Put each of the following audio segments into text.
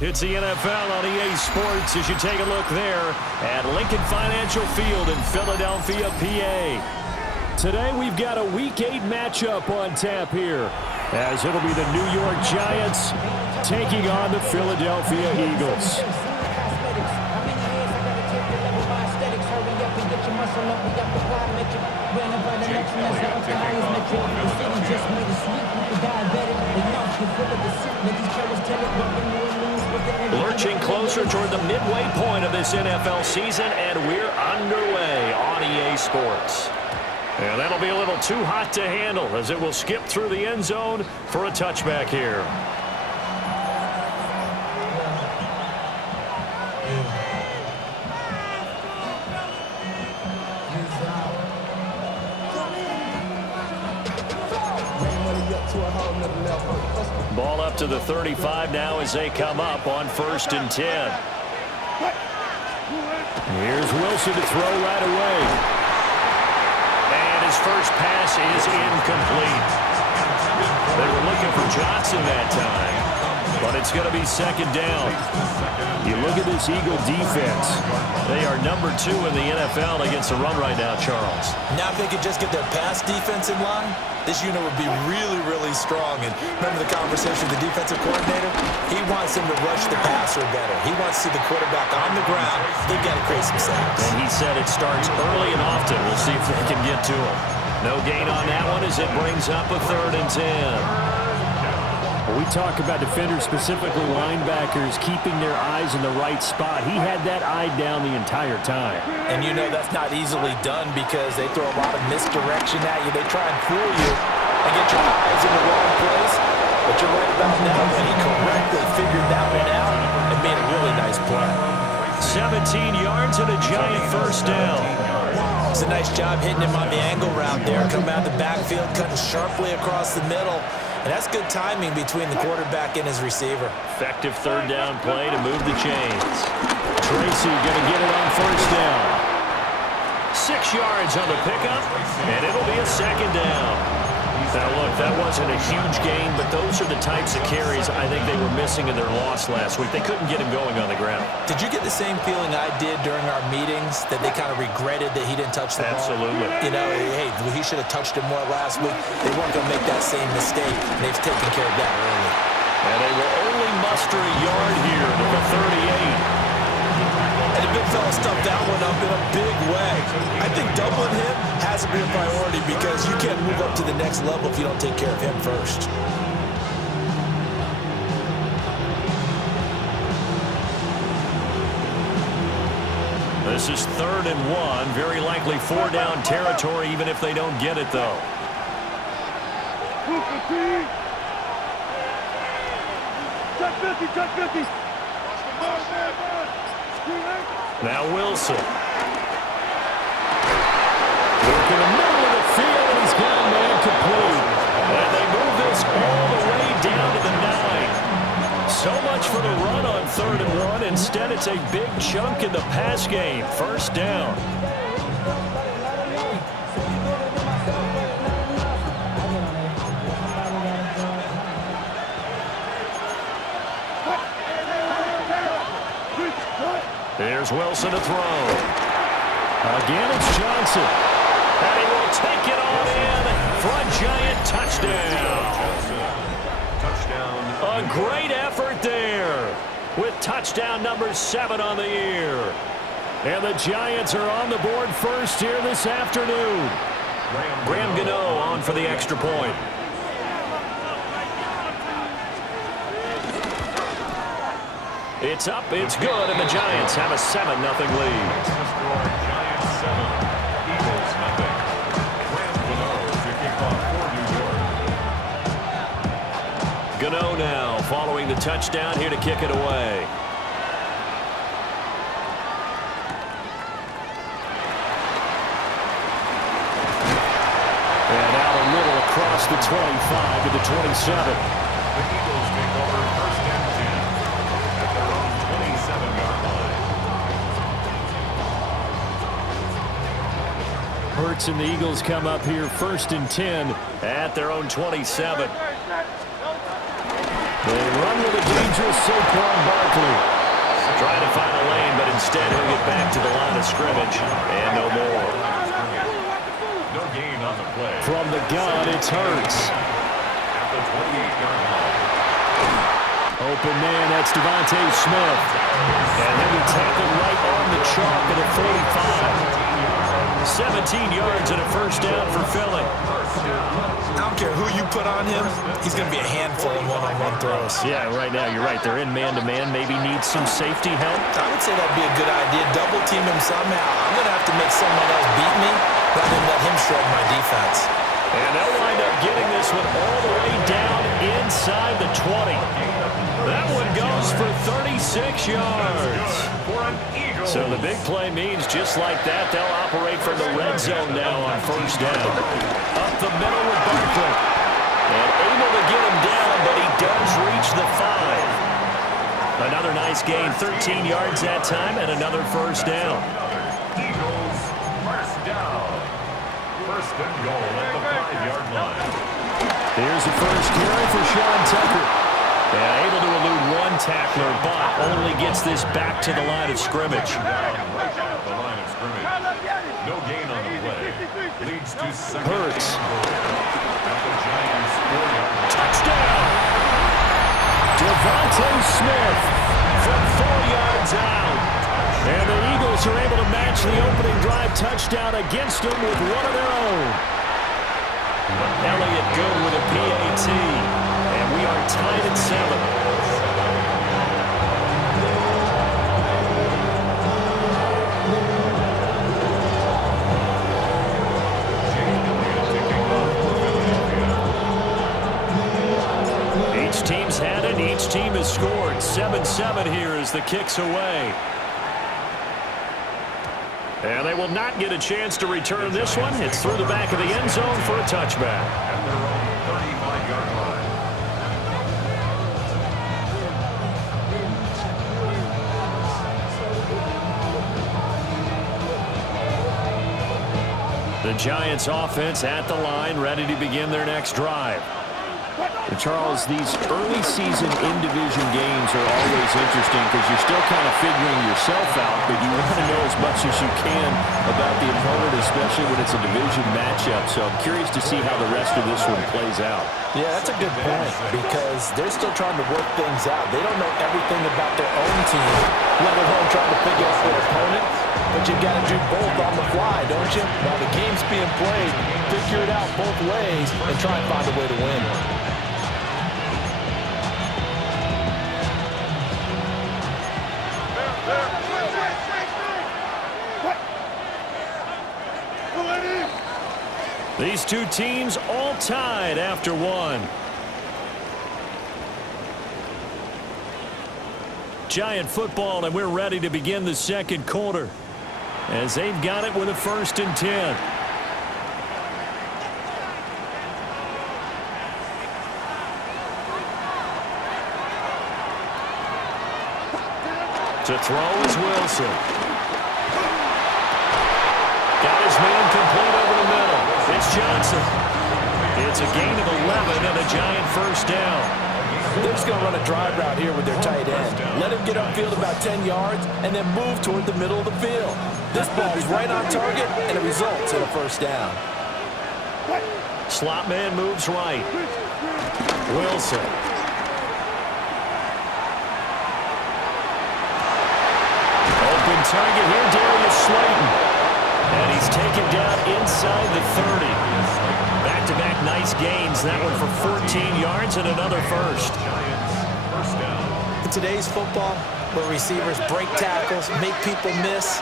It's the NFL on EA Sports as you take a look there at Lincoln Financial Field in Philadelphia, PA. Today we've got a Week 8 matchup on tap here, as it'll be the New York Giants taking on the Philadelphia Eagles. Lurching closer toward the midway point of this NFL season, and we're underway on EA Sports. And that'll be a little too hot to handle as it will skip through the end zone for a touchback here. Ball up to the 35 now as they come up on 1st and 10. Here's Wilson to throw right away. And his first pass is incomplete. They were looking for Johnson that time, but it's going to be 2nd down. You look at this Eagle defense. They are number 2 in the NFL against the run right now, Charles. Now if they could just get their pass defense in line, this unit would be really, really strong. And remember the conversation with the defensive coordinator? He wants them to rush the passer better. He wants to see the quarterback on the ground. They've got to create some sacks. And he said it starts early and often. We'll see if they can get to him. No gain on that one as it brings up a 3rd and 10. We talk about defenders, specifically linebackers, keeping their eyes in the right spot. He had that eye down the entire time. And you know that's not easily done because they throw a lot of misdirection at you. They try and fool you and get your eyes in the wrong place. But you're right about now when he correctly figured that one out and made a really nice play. 17 yards and a giant 1st down. It's a nice job hitting him on the angle route there. Coming out the backfield, cutting sharply across the middle. And that's good timing between the quarterback and his receiver. Effective 3rd down play to move the chains. Tracy going to get it on 1st down. 6 yards on the pickup, and it'll be a 2nd down. Now, look, that wasn't a huge gain, but those are the types of carries I think they were missing in their loss last week. They couldn't get him going on the ground. Did you get the same feeling I did during our meetings, that they kind of regretted that he didn't touch the ball? Absolutely. You know, hey, he should have touched it more last week. They weren't going to make that same mistake, and they've taken care of that early. And they will only muster a yard here to the 38. And the big fella stuffed that one up in a big way. I think doubling him has to be a priority because you can't move up to the next level if you don't take care of him first. This is 3rd and 1. Very likely 4-down territory, even if they don't get it, though. Check 50. Now Wilson. Look in the middle of the field, and he's got a man complete. And they move this all the way down to the 9. So much for the run on 3rd and 1. Instead, it's a big chunk in the pass game. 1st down. Here's Wilson to throw. Again, it's Johnson. And he will take it all in for a giant touchdown. A great effort there with touchdown number 7 on the year. And the Giants are on the board first here this afternoon. Graham Gano on for the extra point. It's up, it's good, and the Giants have a 7-0 lead. Giants 7, Eagles nothing. Graham Gano to kick off for New York. Gano now following the touchdown here to kick it away. And out a little across the 25 to the 27. The Eagles take over 1st and 10 at their own 27-yard line. Hurts and the Eagles come up here 1st and 10 at their own 27. They run with a dangerous Saquon Barkley. Trying to find a lane, but instead he'll get back to the line of scrimmage. And no more. No gain on the play. From the gun, it's Hurts. At the 28-yard line. Open man, that's Devontae Smith. And he'll be tackled right on the chalk at a 45. 17 yards and a first down for Philly. I don't care who you put on him, he's going to be a handful in one-on-one throws. Yeah, right now, you're right. They're in man-to-man. Maybe need some safety help. I would say that'd be a good idea. Double team him somehow. I'm going to have to make someone else beat me rather than let him shred my defense. And they'll wind up getting this one all the way down inside the 20. That one goes for 36 yards. So the big play means just like that, they'll operate from the red zone now on first down. Up the middle with Barkley. And able to get him down, but he does reach the 5. Another nice gain, 13 yards that time, and another first down. Eagles, first down. First and goal at the 5-yard line. Here's the first carry for Sean Tucker. And able to elude one tackler, but only gets this back to the line of scrimmage. Right at the line of scrimmage. No gain on the play. Leads to second. Hurts. At the Giants' 4-yard line. Touchdown! Devontae Smith. From 4 yards out. And the Eagles are able to match the opening drive touchdown against them with one of their own. Elliott good with a PAT. And we are tied at 7. Each team's had it. Each team has scored. 7-7 here as the kick's away. And they will not get a chance to return this one. It's through the back of the end zone for a touchback. At their own 35-yard line. The Giants offense at the line, ready to begin their next drive. Charles, these early season in-division games are always interesting because you're still kind of figuring yourself out, but you want to know as much as you can about the opponent, especially when it's a division matchup. So I'm curious to see how the rest of this one plays out. Yeah, that's a good point because they're still trying to work things out. They don't know everything about their own team, let alone trying to figure out their opponent. But you got to do both on the fly, don't you? While the game's being played, figure it out both ways and try and find a way to win. These two teams all tied after one. Giant football, and we're ready to begin the second quarter as they've got it with a 1st and 10. To throw is Wilson. Got his man complete over the middle. It's Johnson. It's a gain of 11 and a Giant first down. They're just going to run a drive route here with their tight end. Let him get upfield about 10 yards and then move toward the middle of the field. This ball's right on target, and it results in a first down. Slot man moves right. Wilson. Open target here, Darius Slayton. And he's taken down inside the 30. Back-to-back nice gains. That one for 14 yards and another first. In today's football, where receivers break tackles, make people miss,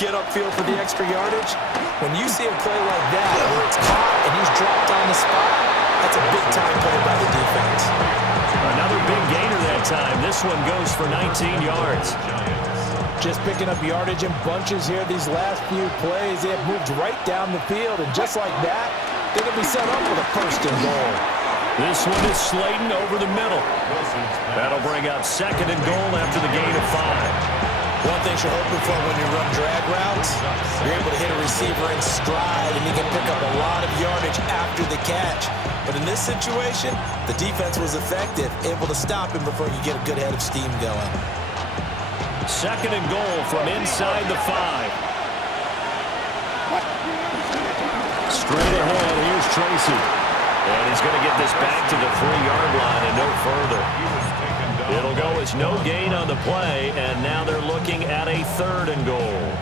get upfield for the extra yardage, when you see a play like that where it's caught and he's dropped on the spot, that's a big-time play by the defense. Another big gainer that time. This one goes for 19 yards. Just picking up yardage in bunches here these last few plays. They have moved right down the field, and just like that, they're going to be set up with a 1st and goal. This one is Slayton over the middle. That'll bring up 2nd and goal after the gain of 5. One thing you're hoping for when you run drag routes, you're able to hit a receiver in stride, and he can pick up a lot of yardage after the catch. But in this situation, the defense was effective, able to stop him before he could get a good head of steam going. 2nd and goal from inside the 5. Straight ahead, here's Tracy. And he's going to get this back to the 3-yard line and no further. It'll go as no gain on the play, and now they're looking at a 3rd and goal.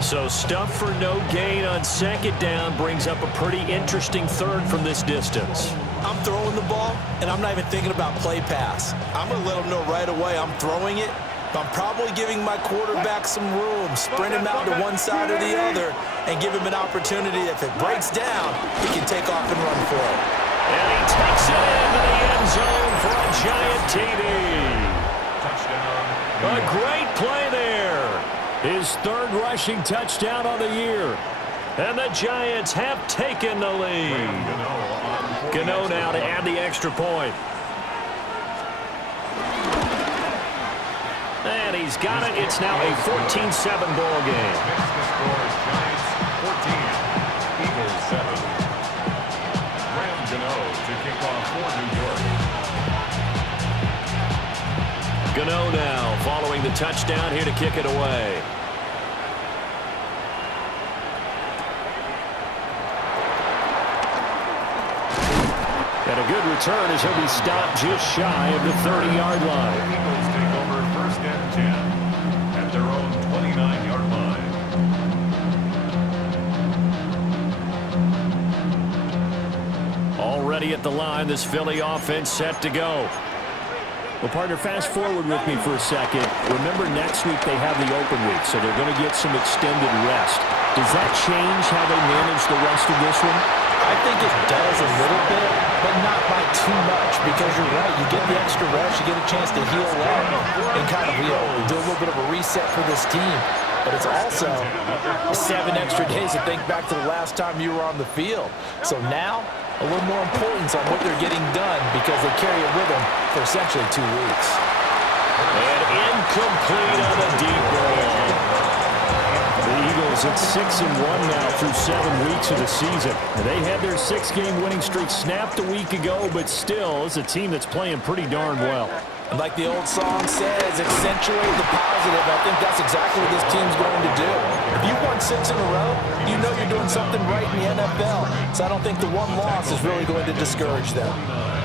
So stuff for no gain on 2nd down brings up a pretty interesting 3rd from this distance. I'm throwing the ball, and I'm not even thinking about play pass. I'm going to let them know right away I'm throwing it, but I'm probably giving my quarterback some room, sprint him out to one side or the other, and give him an opportunity. If it breaks down, he can take off and run for it. And he takes it into the end zone for a giant TD. A great play there. His 3rd rushing touchdown on the year. And the Giants have taken the lead. Gano now to add the extra point. And he's got it. It's now a 14-7 ball game. The score is Giants 14, Eagles 7. Graham Gano to kick off for New York. Gano now following the touchdown here to kick it away. And a good return as he'll be stopped just shy of the 30-yard line. Eagles take over 1st and 10 at their own 29-yard line. Already at the line, this Philly offense set to go. Well, partner, fast forward with me for a second. Remember, next week they have the open week, so they're going to get some extended rest. Does that change how they manage the rest of this one? I think it does a little bit, but not by too much, because you're right. You get the extra rest, you get a chance to heal up and kind of, do a little bit of a reset for this team. But it's also 7 extra days to think back to the last time you were on the field. So now, a little more importance on what they're getting done because they carry it with them for essentially 2 weeks. And incomplete on a deep ball. The Eagles at 6-1 now through 7 weeks of the season. They had their 6-game winning streak snapped a week ago, but still, it's a team that's playing pretty darn well. And like the old song says, accentuate the positive. I think that's exactly what this team's going to do. If you won 6 in a row, you know you're doing something right in the NFL. So I don't think the one loss is really going to discourage them.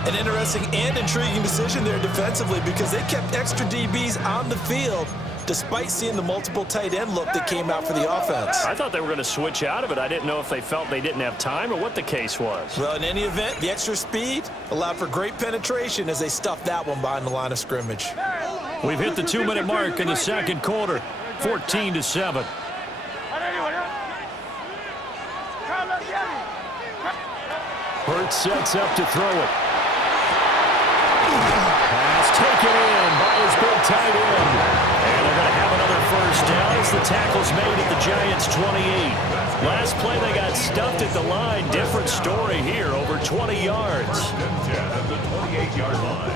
An interesting and intriguing decision there defensively because they kept extra DBs on the field despite seeing the multiple tight end look that came out for the offense. I thought they were going to switch out of it. I didn't know if they felt they didn't have time or what the case was. Well, in any event, the extra speed allowed for great penetration as they stuffed that one behind the line of scrimmage. We've hit the 2-minute mark in the 2nd quarter, 14-7. Hurts sets up to throw it. Pass taken in by his big tight end. And they're going to have another 1st down as the tackle's made at the Giants' 28. Last play they got stuffed at the line. Different story here, over 20 yards. 1st and 10 at the 28-yard line.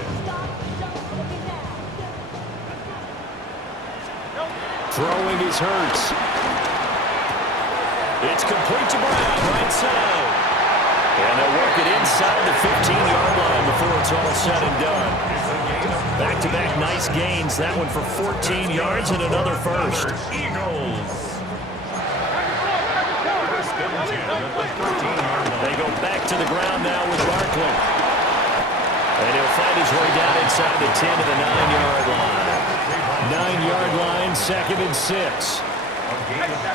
Throwing is Hurts. It's complete to Brown, right side. And they'll work it inside the 15-yard line before it's all said and done. Back-to-back nice gains. That one for 14 yards and another 1st. Eagles. 1st and 10 at the 13-yard line. They go back to the ground now with Barkley. And he'll find his way down inside the 10 to the 9-yard line. 9-yard line, 2nd and 6.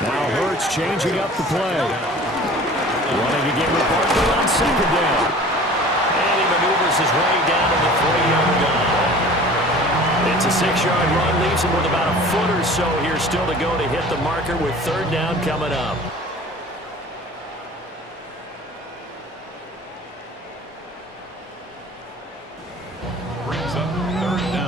Now Hurts changing up the play. Running again with Barkley on 2nd down. And he maneuvers his way down to the 3-yard line. It's a 6-yard run, leaves him with about a foot or so here still to go to hit the marker with 3rd down coming up. Brings up 3rd down.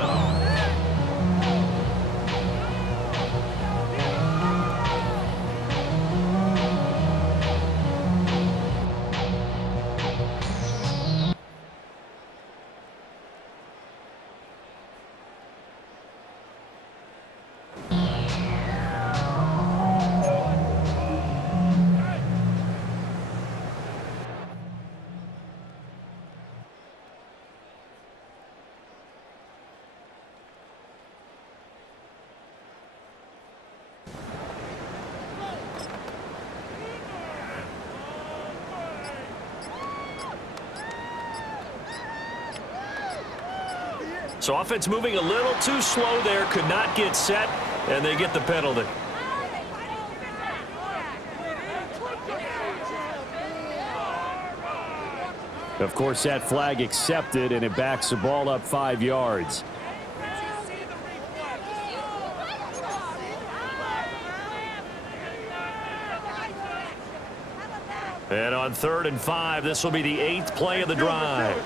So offense moving a little too slow there, could not get set, and they get the penalty. Of course, that flag accepted, and it backs the ball up 5 yards. And on 3rd and 5, this will be the 8th play of the drive.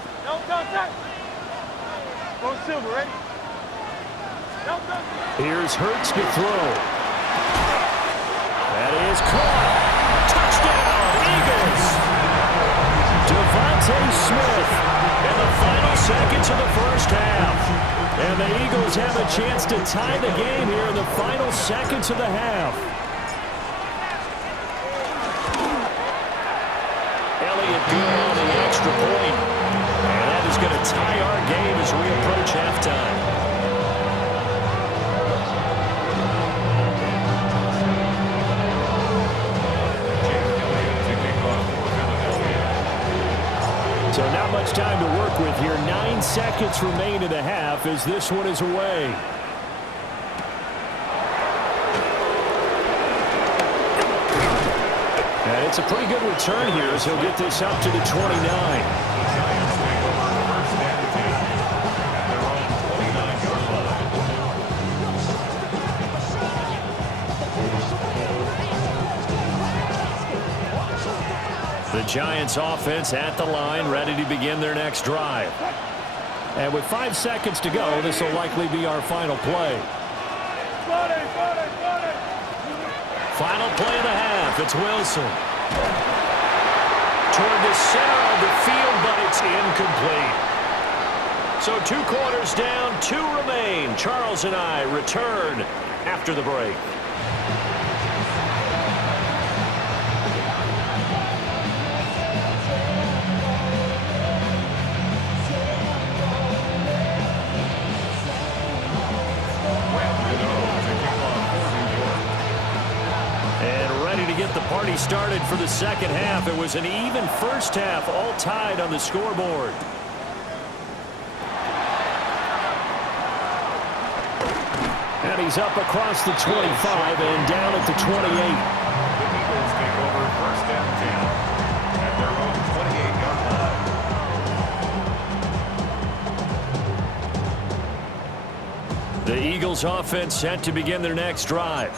Here's Hurts to throw. That is caught. Touchdown, Eagles. Devontae Smith in the final seconds of the first half. And the Eagles have a chance to tie the game here in the final seconds of the half. Elliott good on the extra point. And that is going to tie our game as we approach halftime. So not much time to work with here. 9 seconds remain in the half as this one is away. And it's a pretty good return here as he'll get this up to the 29. The Giants offense at the line, ready to begin their next drive. And with 5 seconds to go, this will likely be our final play. Final play of the half. It's Wilson. Toward the center of the field, but it's incomplete. So 2 quarters down, 2 remain. Charles and I return after the break. Get the party started for the second half. It was an even first half, all tied on the scoreboard. And he's up across the 25 and down at the 28. The Eagles take over 1st and 10 at their own 28-yard line. The Eagles offense set to begin their next drive.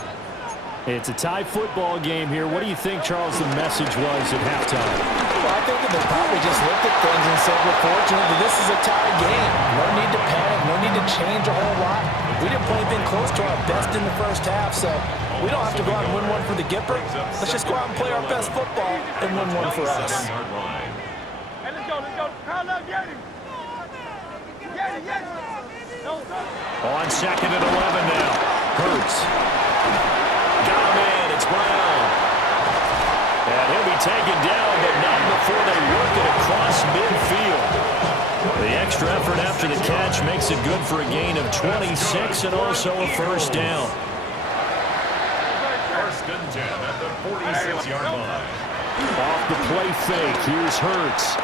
It's a tie football game here. What do you think, Charles, the message was at halftime? Well, I think that they probably just looked at things and said, we're fortunate that this is a tie game. No need to panic. No need to change a whole lot. We didn't play anything close to our best in the first half, so we don't have to go out and win one for the Gipper. Let's just go out and play our best football and win one for us. Hey, let's go, let's go. Kyle up, get him. Get him, get him. On 2nd and 11 now. Hurts. Got a man. It's Brown. And he'll be taken down, but not before they work it across midfield. The extra effort after the catch makes it good for a gain of 26 and also a first down. 1st and 10 at the 46-yard line. Off the play fake. Here's Hurts.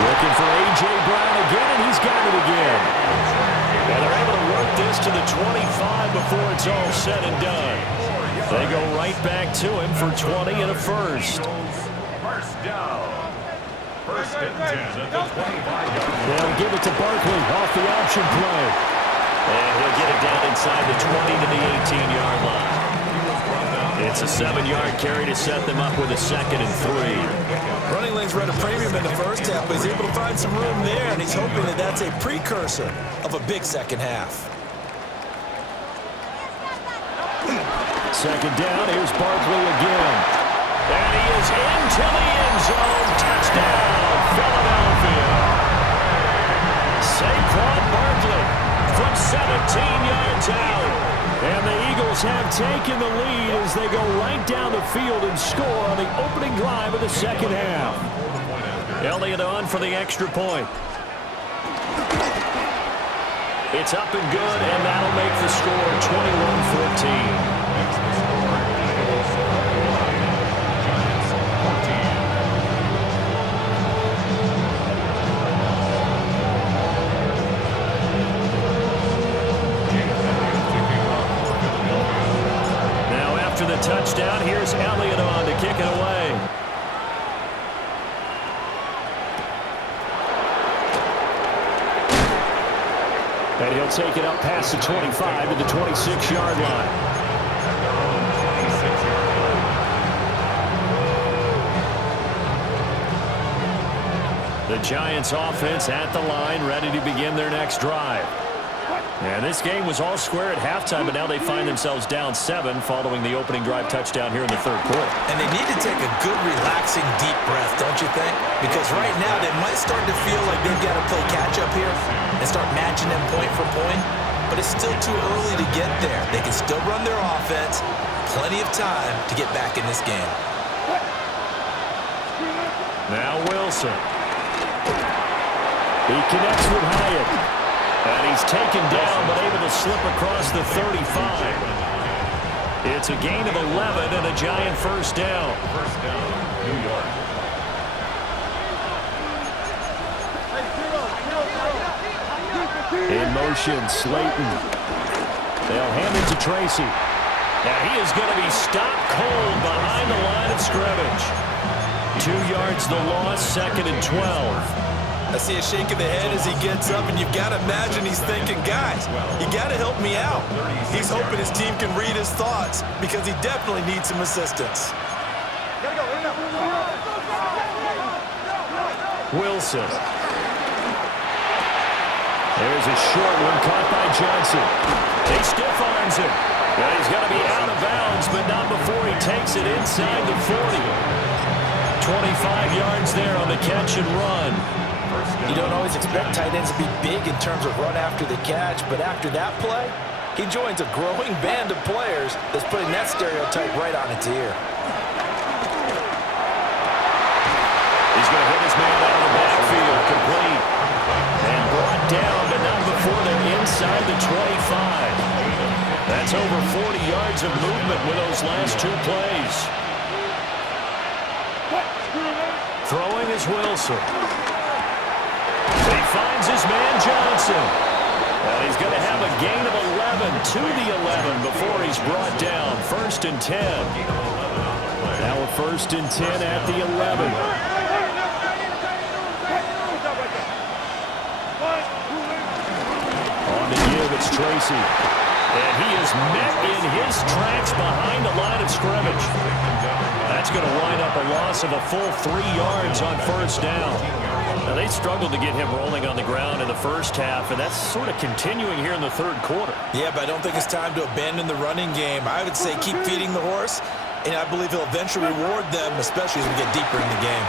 Looking for A.J. Brown again, and he's got it again. And they're able to work this to the 25 before it's all said and done. They go right back to him for 20 and a first. First down. 1st and 10 at the 25-yard line. They'll give it to Barkley off the option play. And he'll get it down inside the 20 to the 18-yard line. It's a 7-yard carry to set them up with a 2nd and 3. Running lanes were at a premium in the first half, but he's able to find some room there, and he's hoping that that's a precursor of a big second half. 2nd down. Here's Barkley again. And he is into the end zone. Touchdown, Philadelphia. Saquon Barkley from 17 yards out. And the Eagles have taken the lead as they go right down the field and score on the opening drive of the second half. Elliott on for the extra point. It's up and good, and that'll make the score 21-14. kick it away. And he'll take it up past the 25 to the 26-yard line. The Giants offense at the line, ready to begin their next drive. And this game was all square at halftime, but now they find themselves down 7 following the opening drive touchdown here in the third quarter. And they need to take a good, relaxing, deep breath, don't you think? Because right now they might start to feel like they've got to play catch-up here and start matching them point for point. But it's still too early to get there. They can still run their offense. Plenty of time to get back in this game. Now Wilson. He connects with Hyatt. And he's taken down, but able to slip across the 35. It's a gain of 11 and a Giant first down. First down, New York. In motion, Slayton. They'll hand it to Tracy. Now he is going to be stopped cold behind the line of scrimmage. 2 yards the loss, 2nd and 12. I see a shake of the head as he gets up, and you've got to imagine he's thinking, guys, you got to help me out. He's hoping his team can read his thoughts because he definitely needs some assistance. Wilson. There's a short one caught by Johnson. He stiff arms him. And he's going to be out of bounds, but not before he takes it inside the 40. 25 yards there on the catch and run. You don't always expect tight ends to be big in terms of run after the catch, but after that play, he joins a growing band of players that's putting that stereotype right on its ear. He's going to hit his man out of the backfield, complete. And brought down, but not before they're inside the 25. That's over 40 yards of movement with those last 2 plays. Throwing is Wilson. He finds his man Johnson. And he's going to have a gain of 11 to the 11 before he's brought down. 1st and 10. Now a 1st and 10 at the 11. On the give, it's Tracy. And he is met in his tracks behind the line of scrimmage. That's going to wind up a loss of a full 3 yards on 1st down. Now, they struggled to get him rolling on the ground in the first half, and that's sort of continuing here in the third quarter. Yeah, but I don't think it's time to abandon the running game. I would say keep feeding the horse, and I believe he'll eventually reward them, especially as we get deeper in the game.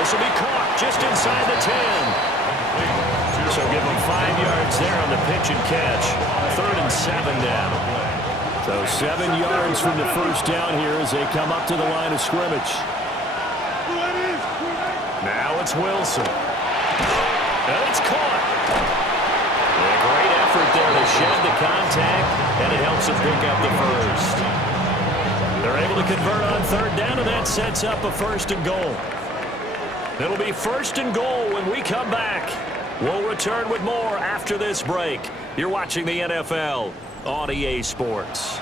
This will be caught just inside the 10. So give him 5 yards there on the pitch and catch. 3rd and 7 down. So 7 yards from the first down here as they come up to the line of scrimmage. Now it's Wilson. And it's caught. A great effort there to shed the contact, and it helps him pick up the first. They're able to convert on 3rd down, and that sets up a 1st and goal. It'll be 1st and goal when we come back. We'll return with more after this break. You're watching the NFL on EA Sports.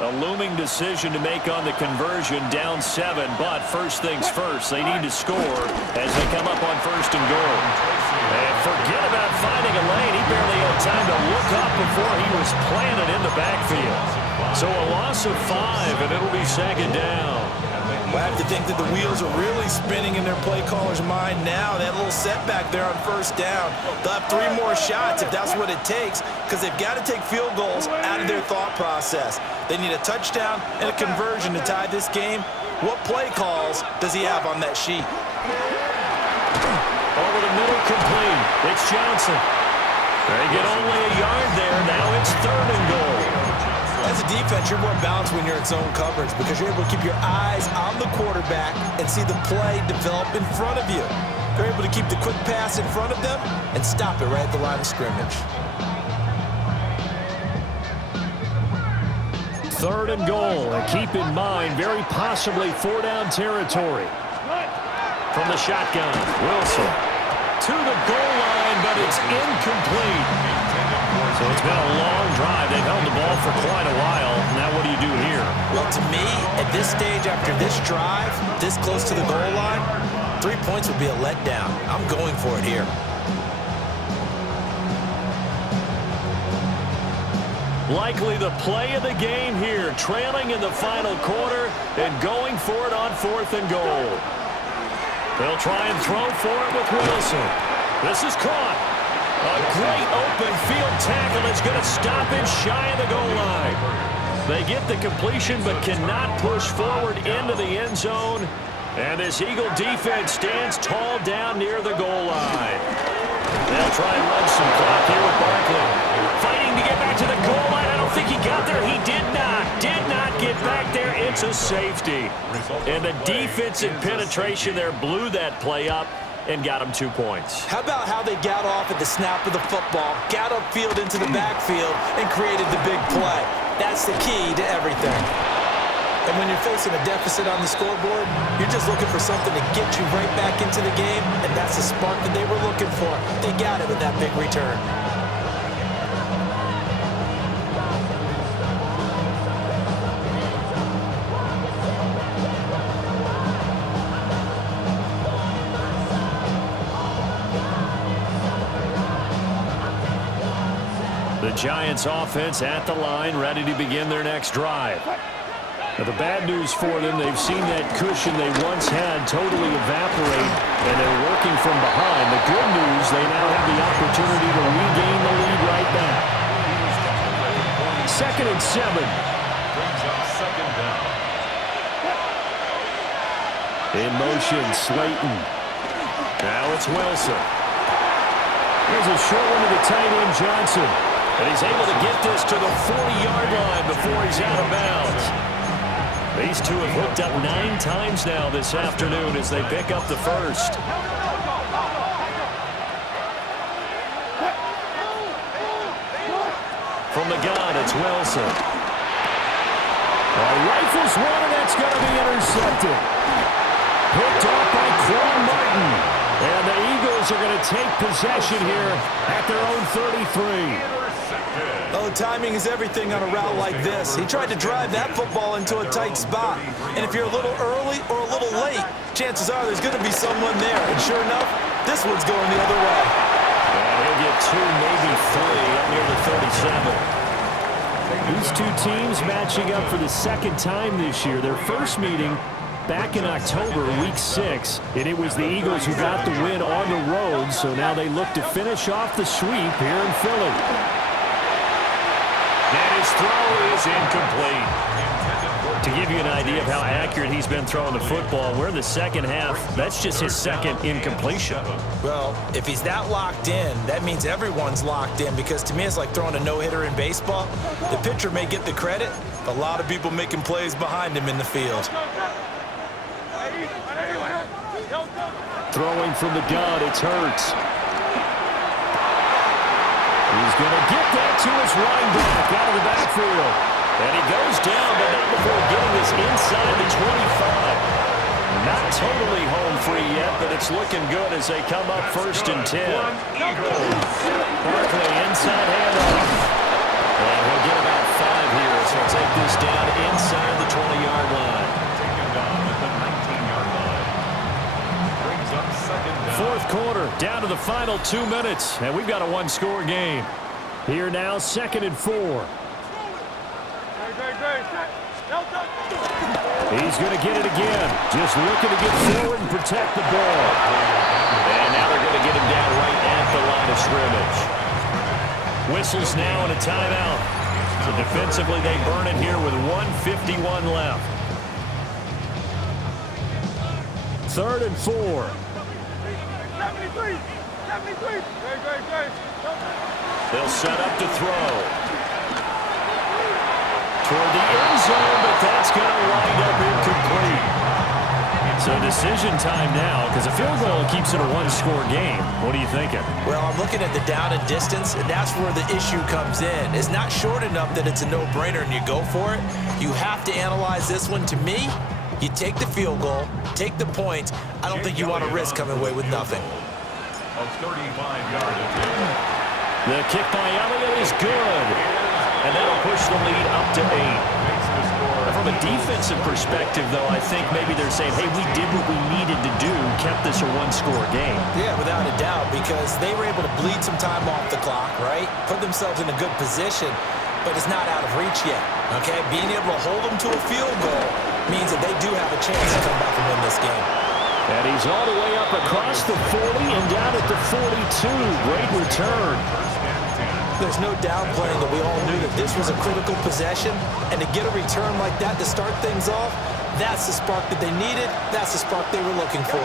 A looming decision to make on the conversion, down 7, but first things first, they need to score as they come up on 1st and goal. And forget about finding a lane. He barely had time to look up before he was planted in the backfield. So a loss of 5, and it'll be 2nd down. Well, I have to think that the wheels are really spinning in their play caller's mind now. That little setback there on 1st down. They'll have 3 more shots if that's what it takes, because they've got to take field goals out of their thought process. They need a touchdown and a conversion to tie this game. What play calls does he have on that sheet? Over the middle, complete. It's Johnson. They get only a yard there. Now it's 3rd and goal. As a defense, you're more balanced when you're in zone coverage because you're able to keep your eyes on the quarterback and see the play develop in front of you. You're able to keep the quick pass in front of them and stop it right at the line of scrimmage. 3rd and goal. And keep in mind, very possibly 4-down territory. From the shotgun, Wilson to the goal line, but it's incomplete. So it's been a long drive. They've held the ball for quite a while. Now what do you do here? Well, to me, at this stage, after this drive, this close to the goal line, 3 points would be a letdown. I'm going for it here. Likely the play of the game here, trailing in the final quarter and going for it on 4th and goal. They'll try and throw for it with Wilson. This is caught. A great open field tackle that's going to stop it shy of the goal line. They get the completion but cannot push forward into the end zone. And this Eagle defense stands tall down near the goal line. They'll try and run some clock here with Barkley. Fighting to get back to the goal line. I don't think he got there. He did not get back there. It's a safety. And the defensive penetration there blew that play up and got him 2 points. How about how they got off at the snap of the football, got upfield into the backfield, and created the big play? That's the key to everything. And when you're facing a deficit on the scoreboard, you're just looking for something to get you right back into the game, and that's the spark that they were looking for. They got it with that big return. The Giants offense at the line, ready to begin their next drive. Now, the bad news for them, they've seen that cushion they once had totally evaporate, and they're working from behind. The good news, they now have the opportunity to regain the lead right back. 2nd and 7. Brings up 2nd down. In motion, Slayton. Now it's Wilson. Here's a short one to the tight end, Johnson. And he's able to get this to the 40-yard line before he's out of bounds. These two have hooked up 9 times now this afternoon as they pick up the first. From the gun, it's Wilson. Rifles one, and that's going to be intercepted. Picked off by Quan Martin. And the Eagles are going to take possession here at their own 33. Oh, timing is everything on a route like this. He tried to drive that football into a tight spot. And if you're a little early or a little late, chances are there's going to be someone there. And sure enough, this one's going the other way. And he'll get 2, maybe 3 up near the 37. These two teams matching up for the 2nd time this year. Their first meeting back in October, week 6, and it was the Eagles who got the win on the road, so now they look to finish off the sweep here in Philly. And his throw is incomplete. To give you an idea of how accurate he's been throwing the football, we're in the 2nd half. That's just his 2nd incompletion. Well, if he's that locked in, that means everyone's locked in, because to me it's like throwing a no-hitter in baseball. The pitcher may get the credit, but a lot of people making plays behind him in the field. Throwing from the gun, it's Hurts. He's going to get that to his running back out of the backfield. And he goes down, but not before getting this inside the 25. Not totally home free yet, but it's looking good as they come up 1st and 10. Barkley inside handoff. And he'll get about 5 here, so he'll take this down inside the 20-yard line. Taken down at the 19-yard line. Brings up 2nd down. 4th quarter, down to the final 2 minutes, and we've got a 1-score game. Here now, 2nd and 4. He's going to get it again. Just looking to get forward and protect the ball. And now they're going to get him down right at the line of scrimmage. Whistles now and a timeout. So defensively, they burn it here with 1:51 left. 3rd and 4. 73. They'll set up to throw. Toward the end zone, but that's going to wind up incomplete. So decision time now, because a field goal keeps it a one-score game. What are you thinking? Well, I'm looking at the down and distance, and that's where the issue comes in. It's not short enough that it's a no-brainer and you go for it. You have to analyze this one. To me, you take the field goal, take the points. I don't think you want to risk coming away with nothing. A 35-yard attempt. The kick by Elliott is good. And that'll push the lead up to 8. From a defensive perspective, though, I think maybe they're saying, hey, we did what we needed to do, kept this a one-score game. Yeah, without a doubt, because they were able to bleed some time off the clock, right? Put themselves in a good position, but it's not out of reach yet, okay? Being able to hold them to a field goal means that they do have a chance to come back and win this game. And he's all the way up across the 40 and down at the 42. Great return. There's no downplaying that we all knew that this was a critical possession, and to get a return like that to start things off, that's the spark that they needed. That's the spark they were looking for.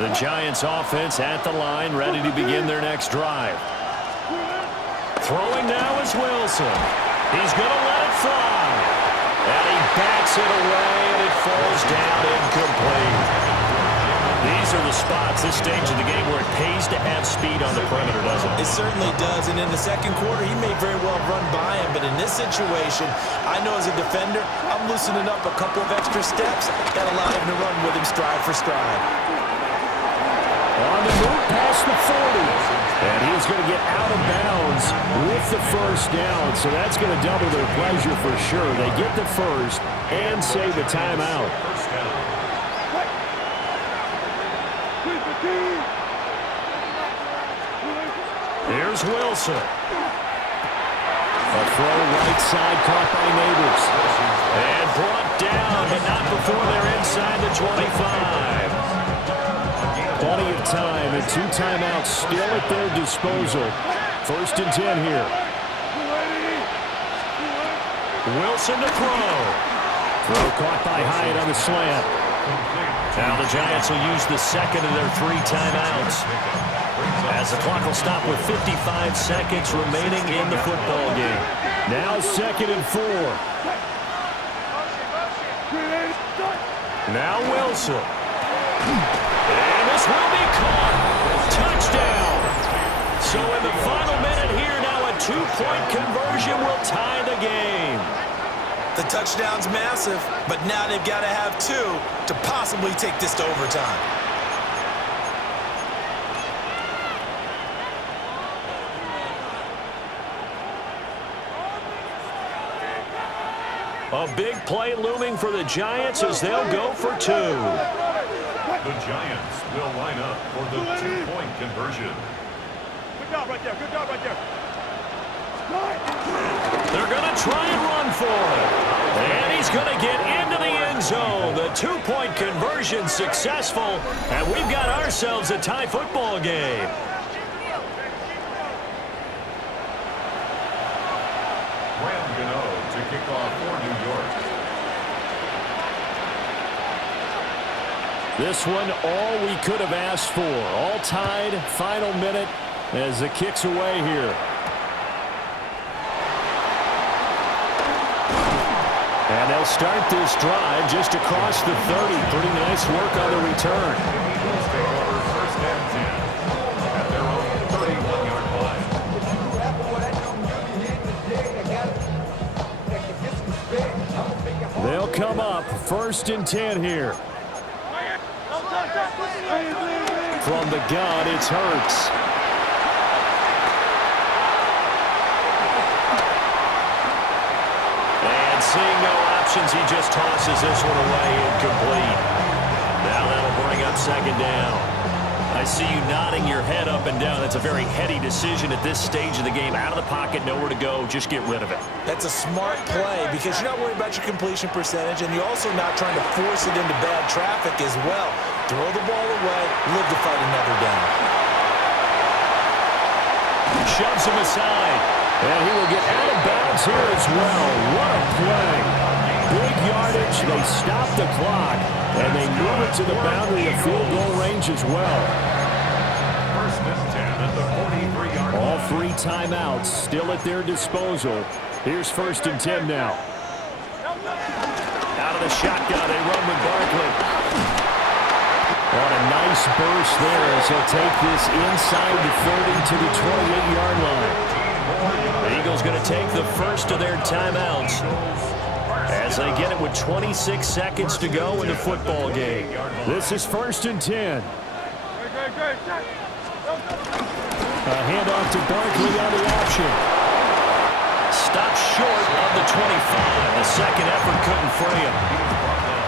The Giants offense at the line, ready to begin their next drive. Throwing now is Wilson. He's going to let it fly. And he bats it away, and it falls down incomplete. These are the spots, this stage of the game, where it pays to have speed on the perimeter, doesn't it? It certainly does, and in the second quarter, he may very well run by him, but in this situation, I know as a defender, I'm loosening up a couple of extra steps that allow him to run with him stride for stride. On the move past the 40. And he's going to get out of bounds with the first down, so that's going to double their pleasure for sure. They get the first and save a timeout. Here's Wilson. A throw right side caught by Neighbors. And brought down, but not before they're inside the 25. Plenty of time and 2 timeouts still at their disposal. 1st and 10 here. Wilson to throw. Throw caught by Hyatt on the slant. Now the Giants will use the second of their 3 timeouts, as the clock will stop with 55 seconds remaining in the football game. Now 2nd and 4. Now Wilson. And this will be caught. Touchdown. So in the final minute here, now a 2-point conversion will tie the game. The touchdown's massive, but now they've got to have 2 to possibly take this to overtime. A big play looming for the Giants as they'll go for 2. The Giants will line up for the 2-point conversion. Good job right there. Good job right there. They're going to try and run for it. And he's going to get into the end zone. The 2-point conversion successful. And we've got ourselves a tie football game. To kick off for New York. This one all we could have asked for. All tied, final minute as the kick's away here. And they'll start this drive just across the 30. Pretty nice work on the return. Eagles take over 1st and 10 at their own 31-yard line. They'll come up 1st and 10 here. From the gun, it's Hurts. And seeing no options, he just tosses this one away incomplete. Now that'll bring up 2nd down. I see you nodding your head up and down. That's a very heady decision at this stage of the game. Out of the pocket, nowhere to go. Just get rid of it. That's a smart play because you're not worried about your completion percentage, and you're also not trying to force it into bad traffic as well. Throw the ball away, live to fight another down. Shoves him aside. And he will get out of bounds here as well. What a play. Big yardage. They stop the clock, and they move it to the boundary of field goal range as well. 1st and 10 at the 43-yard line. All 3 timeouts still at their disposal. Here's 1st and 10 now. Out of the shotgun, they run with Barkley. On a nice burst there as he'll take this inside the 30 to the 28-yard line. The Eagles going to take the first of their timeouts as they get it with 26 seconds to go in the football game. This is 1st and 10. A handoff to Barkley on the option. Stopped short of the 25. The second effort couldn't free him.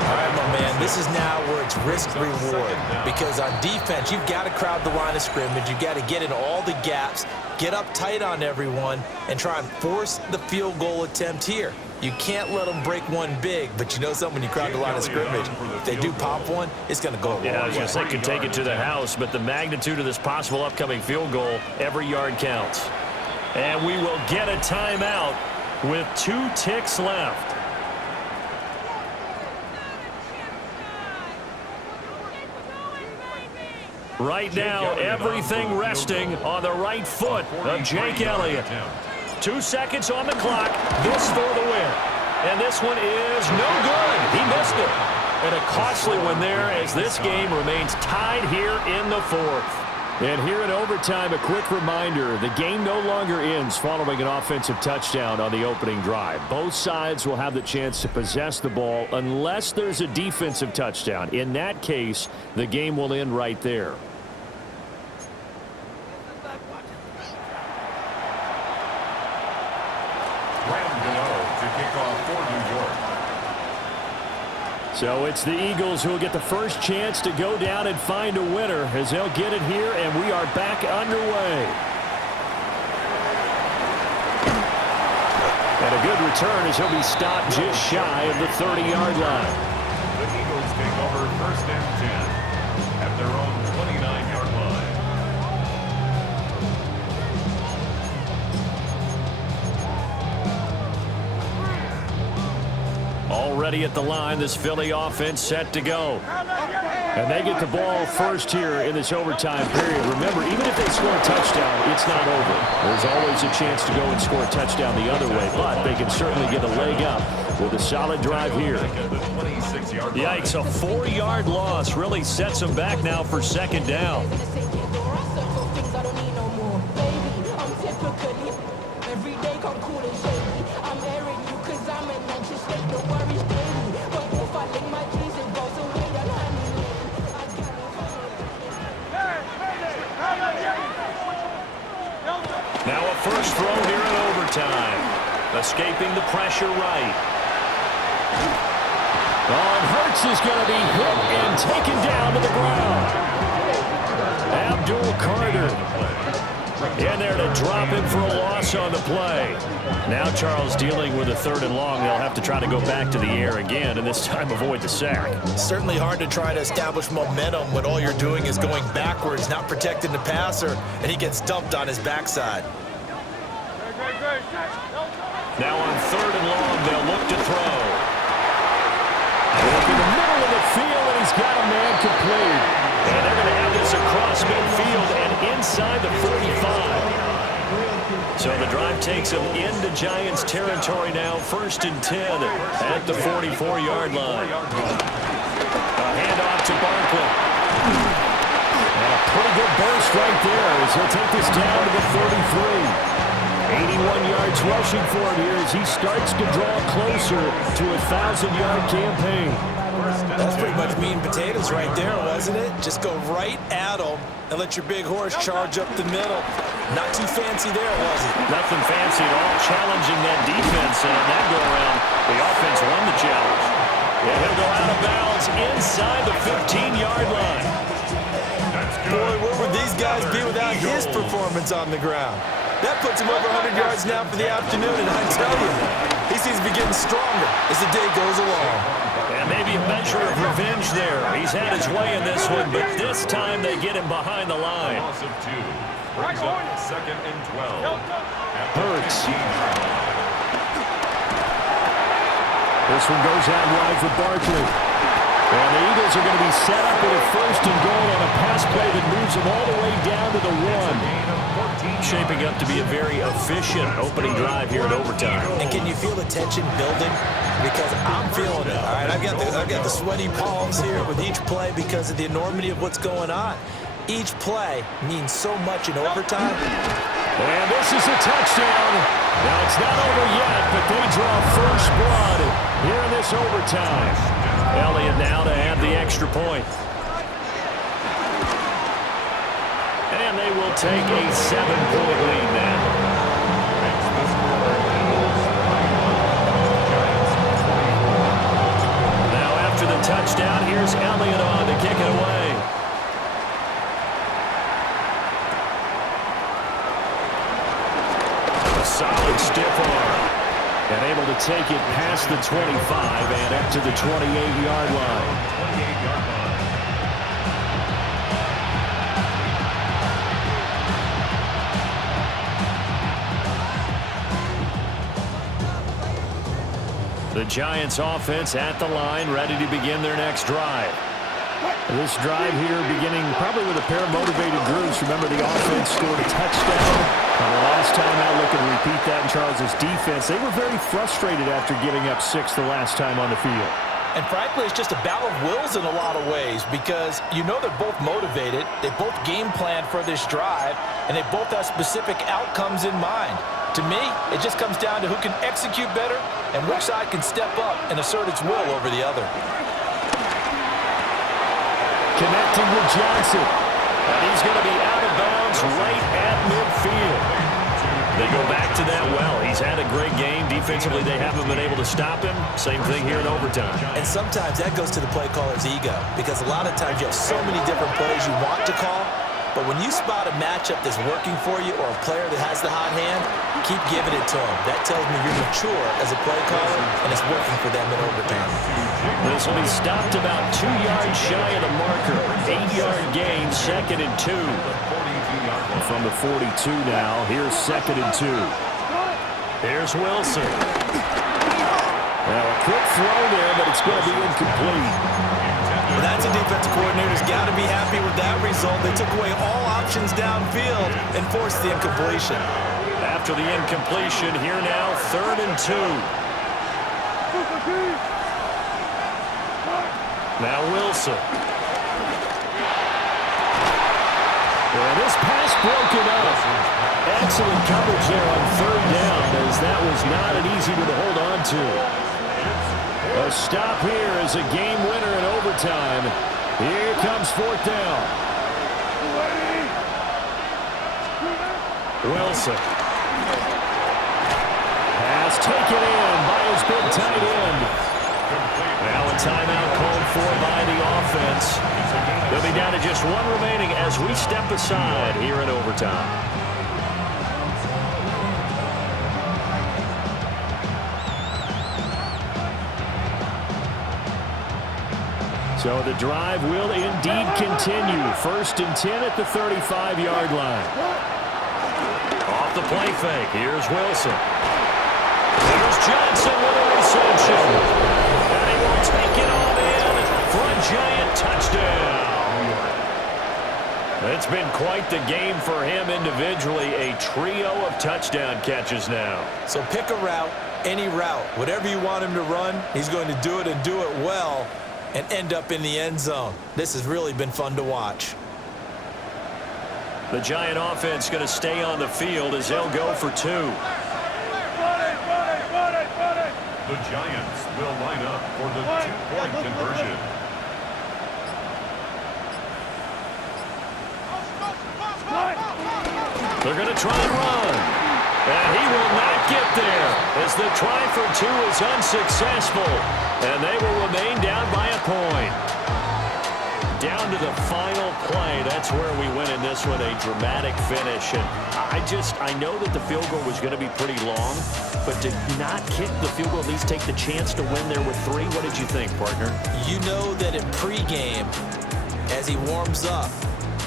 All right, my man, this is now where it's risk-reward. Because on defense, you've got to crowd the line of scrimmage. You've got to get in all the gaps, get up tight on everyone, and try and force the field goal attempt here. You can't let them break one big, but you know something, when you crowd the line of scrimmage, if they do pop one, it's going to go a long way. Yeah, I was going to say could take it to the house, but the magnitude of this possible upcoming field goal, every yard counts. And we will get a timeout with 2 ticks left. Right now, everything resting on the right foot of Jake Elliott. 2 seconds on the clock. This for the win. And this one is no good. He missed it. And a costly one there as this game remains tied here in the 4th. And here in overtime, a quick reminder, the game no longer ends following an offensive touchdown on the opening drive. Both sides will have the chance to possess the ball unless there's a defensive touchdown. In that case, the game will end right there. To kick off for New York. So it's the Eagles who will get the first chance to go down and find a winner as they'll get it here, and we are back underway. And a good return as he'll be stopped just shy of the 30-yard line. The Eagles take over 1st and 10 at their own 29-yard line. Already at the line, this Philly offense set to go. And they get the ball first here in this overtime period. Remember, even if they score a touchdown, it's not over. There's always a chance to go and score a touchdown the other way, but they can certainly get a leg up with a solid drive here. Yikes, a 4-yard loss really sets them back now for 2nd down. Now a first throw here in overtime. Escaping the pressure right. Oh, and Hurts is going to be hit and taken down to the ground. Abdul Carter in there to drop him for a loss on the play. Now Charles dealing with a 3rd and long. They'll have to try to go back to the air again, and this time avoid the sack. Certainly hard to try to establish momentum when all you're doing is going backwards, not protecting the passer, and he gets dumped on his backside. Now on 3rd and long, they'll look to throw. In the middle of the field, and he's got a man complete. And they're going to have this across midfield and inside the 45. So the drive takes them into Giants territory now. 1st and 10 at the 44-yard line. A handoff to Barkley. And a pretty good burst right there as he'll take this down to the 33. 81 yards rushing for him here as he starts to draw closer to a 1,000-yard campaign. That's pretty much meat and potatoes right there, wasn't it? Just go right at them and let your big horse charge up the middle. Not too fancy there, was it? Nothing fancy at all. Challenging that defense, and on that go-around, the offense won the challenge. And he'll go out of bounds inside the 15-yard line. Boy, where would these guys be without his performance on the ground? That puts him over 100 yards now for the afternoon, and I tell you, he seems to be getting stronger as the day goes along. And maybe a measure of revenge there. He's had his way in this one, but this time they get him behind the line. Loss of 2 brings up 2nd and 12. Hurts. This one goes out wide for Barkley. And the Eagles are going to be set up with a 1st and goal on a pass play that moves them all the way down to the 1. Shaping up to be a very efficient opening drive here in overtime. And can you feel the tension building? Because I'm feeling it. All right, I've got the sweaty palms here with each play because of the enormity of what's going on. Each play means so much in overtime. And this is a touchdown. Now, it's not over yet, but they draw first blood here in this overtime. Elliott now to add the extra point. And they will take a 7-point lead now. Now, after the touchdown, here's Elliott on to kick it away. Solid stiff arm. And able to take it past the 25 and up to the 28-yard line. The Giants offense at the line, ready to begin their next drive. This drive here beginning probably with a pair of motivated groups. Remember, the offense scored a touchdown. And the last time out, looking to repeat that in Charles' defense. They were very frustrated after giving up 6 the last time on the field. And frankly, it's just a battle of wills in a lot of ways because you know they're both motivated. They both game plan for this drive, and they both have specific outcomes in mind. To me, it just comes down to who can execute better and which side can step up and assert its will over the other. Connecting with Johnson. And he's going to be out of bounds right at midfield. They go back to that well. He's had a great game. Defensively, they haven't been able to stop him. Same thing here in overtime. And sometimes that goes to the play caller's ego because a lot of times you have so many different plays you want to call. But when you spot a matchup that's working for you or a player that has the hot hand, keep giving it to him. That tells me you're mature as a play caller, and it's working for them in overtime. This will be stopped about 2 yards shy of the marker. 8-yard gain, 2nd and 2. From the 42 now, here's 2nd and 2. Here's Wilson. Now a quick throw there, but it's going to be incomplete. Well, that's a defensive coordinator's got to be happy with that result. They took away all options downfield and forced the incompletion. After the incompletion, here now, 3rd and 2. Now Wilson. Well, this pass broken up. Excellent coverage there on 3rd down, as that was not an easy one to hold on to. A stop here is a game winner in overtime. Here comes 4th down. Wilson. Pass taken in by his big tight end. Now a timeout called for by the offense. They'll be down to just 1 remaining as we step aside here in overtime. So the drive will indeed continue. 1st and 10 at the 35-yard line. Off the play fake. Here's Wilson. Here's Johnson with a reception. And he will take it on in for a Giant touchdown. It's been quite the game for him individually. A trio of touchdown catches now. So pick a route, any route. Whatever you want him to run, he's going to do it and do it well and end up in the end zone. This has really been fun to watch. The Giant offense going to stay on the field as they'll go for 2. The Giants will line up for the 2-point conversion. They're going to try and run. And he will not get there as the try for 2 is unsuccessful. And they will remain down by a point. Down to the final play. That's where we win in this one, a dramatic finish. And I know that the field goal was going to be pretty long, but to not kick the field goal, at least take the chance to win there with 3, what did you think, partner? You know that in pregame, as he warms up,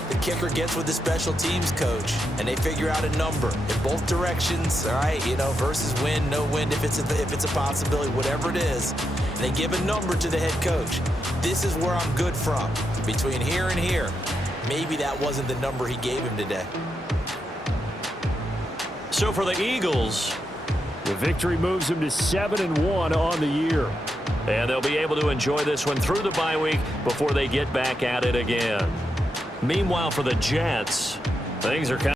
the kicker gets with the special teams coach, and they figure out a number in both directions, all right, versus win, no win, if it's a possibility, whatever it is. And they give a number to the head coach. This is where I'm good from. Between here and here, maybe that wasn't the number he gave him today. So for the Eagles, the victory moves them to 7-1 on the year. and they'll be able to enjoy this one through the bye week before they get back at it again. Meanwhile, for the Jets, things are kind of